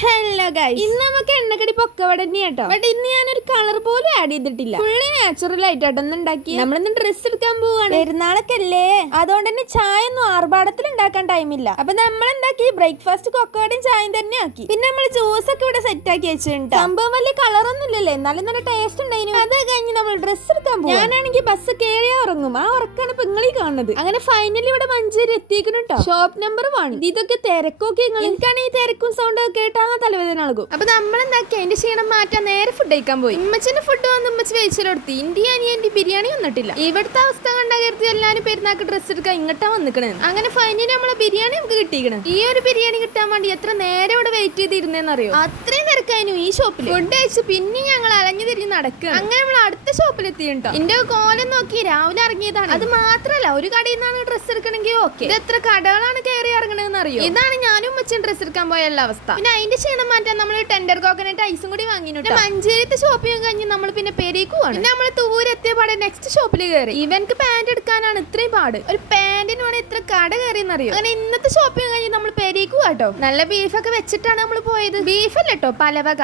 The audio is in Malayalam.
ഹലോ ഗൈസ്, ഇന്ന് നമുക്ക് എണ്ണക്കടി പൊക്കവട കേട്ടോ. ബട്ട് ഇന്ന് ഞാനൊരു കളർ പോലും ആഡ് ചെയ്തിട്ടില്ല. ഫുള്ളി നാച്ചുറൽ ആയിട്ടോ ഉണ്ടാക്കി. നമ്മളിന്ന് ഡ്രസ്സ് എടുക്കാൻ പോവാണ്. പെരുന്നാളൊക്കെ അല്ലേ, അതുകൊണ്ട് തന്നെ ചായ ഒന്നും ആർഭാടത്തിൽ ഉണ്ടാക്കാൻ ടൈമില്ല. അപ്പൊ നമ്മൾ ഉണ്ടാക്കി ബ്രേക്ക്ഫാസ്റ്റ് കൊക്കവടയും ചായയും തന്നെ ആക്കി. പിന്നെ നമ്മൾ ജ്യൂസ് ഒക്കെ ഇവിടെ സെറ്റ് ആക്കി വെച്ചിട്ടുണ്ട്. സംഭവം വലിയ കളറൊന്നും ഇല്ലല്ലേ, എന്നാലും നല്ല ടേസ്റ്റ് ഉണ്ടായിരുന്നു. അത് കഴിഞ്ഞ് നമ്മൾ ഡ്രസ്സ് എടുക്കാൻ പോകും. ഞാനാണെങ്കിൽ ബസ് കയറിയാ ഉറങ്ങും. ആ ഉറക്കാണ് ഇപ്പൊ നിങ്ങളീ കാണുന്നത്. അങ്ങനെ ഫൈനലി ഇവിടെ മഞ്ചേരി എത്തിക്കണം കേട്ടോ. Shop number 1. ഇതൊക്കെ തിരക്കൊക്കെ എനിക്കാണ് ഈ തിരക്കും സൗണ്ട് ഒക്കെ കേട്ടാ തലവേദന ആകും. അപ്പൊ നമ്മളെന്താക്കി അതിന്റെ ക്ഷീണം മാറ്റാൻ നേരെ ഫുഡ് കഴിക്കാൻ പോയി. ഉമ്മച്ചിന്റെ ഫുഡ് വന്ന് ഉമ്മച്ച് വെയിച്ചെടുത്തി. ഇന്ത്യ അനിയന്റെ ബിരിയാണി വന്നിട്ടില്ല. ഇവിടുത്തെ അവസ്ഥ കണ്ടാകരുത്തി എല്ലാരും പെരുന്നാക്ക് ഡ്രസ്സ് എടുക്കാൻ ഇങ്ങോട്ടാ വന്നിക്കണേ. അങ്ങനെ ഫൈനലി നമ്മളെ ബിരിയാണി നമുക്ക് കിട്ടിക്കണം. ഈ ഒരു ബിരിയാണി കിട്ടാൻ വേണ്ടി എത്ര നേരം ഇവിടെ വെയിറ്റ് ചെയ്തിരുന്നേന്ന് അറിയോ. അത്രയും തിരക്കായിരുന്നു ഈ ഷോപ്പിൽ. ഫുഡ് കഴിച്ച് പിന്നെ ഞങ്ങൾ അലഞ്ഞു തിരിഞ്ഞ് നടക്കുക. അങ്ങനെ നമ്മൾ അടുത്ത ഷോപ്പിൽ എത്തിയിട്ടോ. എന്റെ കോലം നോക്കി രാവിലെ ഇറങ്ങിയതാണ്. അത് മാത്രല്ല, ഒരു കടയിൽ നിന്നാണ് ഡ്രസ്സ് എടുക്കണമെങ്കിൽ ഓക്കെ. ഇത് എത്ര കടകളാണ് കയറി ഇറങ്ങണമെന്ന് അറിയോ. ഇതാണ് ഞാനും ഉമ്മച്ചും ഡ്രസ്സ് എടുക്കാൻ പോയ അവസ്ഥ. പിന്നെ അതിന്റെ ക്ഷീണം മാറ്റാൻ നമ്മൾ ടെൻഡർ കോക്കനട്ട് ഐസും കൂടി വാങ്ങിയിട്ട് മഞ്ചേരത്തെ ഷോപ്പിംഗ് കഴിഞ്ഞ് നമ്മൾ പിന്നെ പെരേക്ക് പോവാണ്. പിന്നെ നമ്മൾ തൂരെത്തിയ പാടെ നെക്സ്റ്റ് ഷോപ്പിൽ കയറി. ഇവൻക്ക് പാന്റ് എടുക്കാനാണ് ഇത്രയും പാട്. ഒരു പാന്റിന് വേണം ഇത്ര കട കയറിയെന്നറിയോ. അങ്ങനെ ഇന്നത്തെ ഷോപ്പിംഗ് കഴിഞ്ഞ് നമ്മൾ പെരേക്ക് പോവാട്ടോ. നല്ല ബീഫൊക്കെ വെച്ചിട്ടാണ് നമ്മൾ പോയത്. ബീഫല്ല കേട്ടോ, പലവക.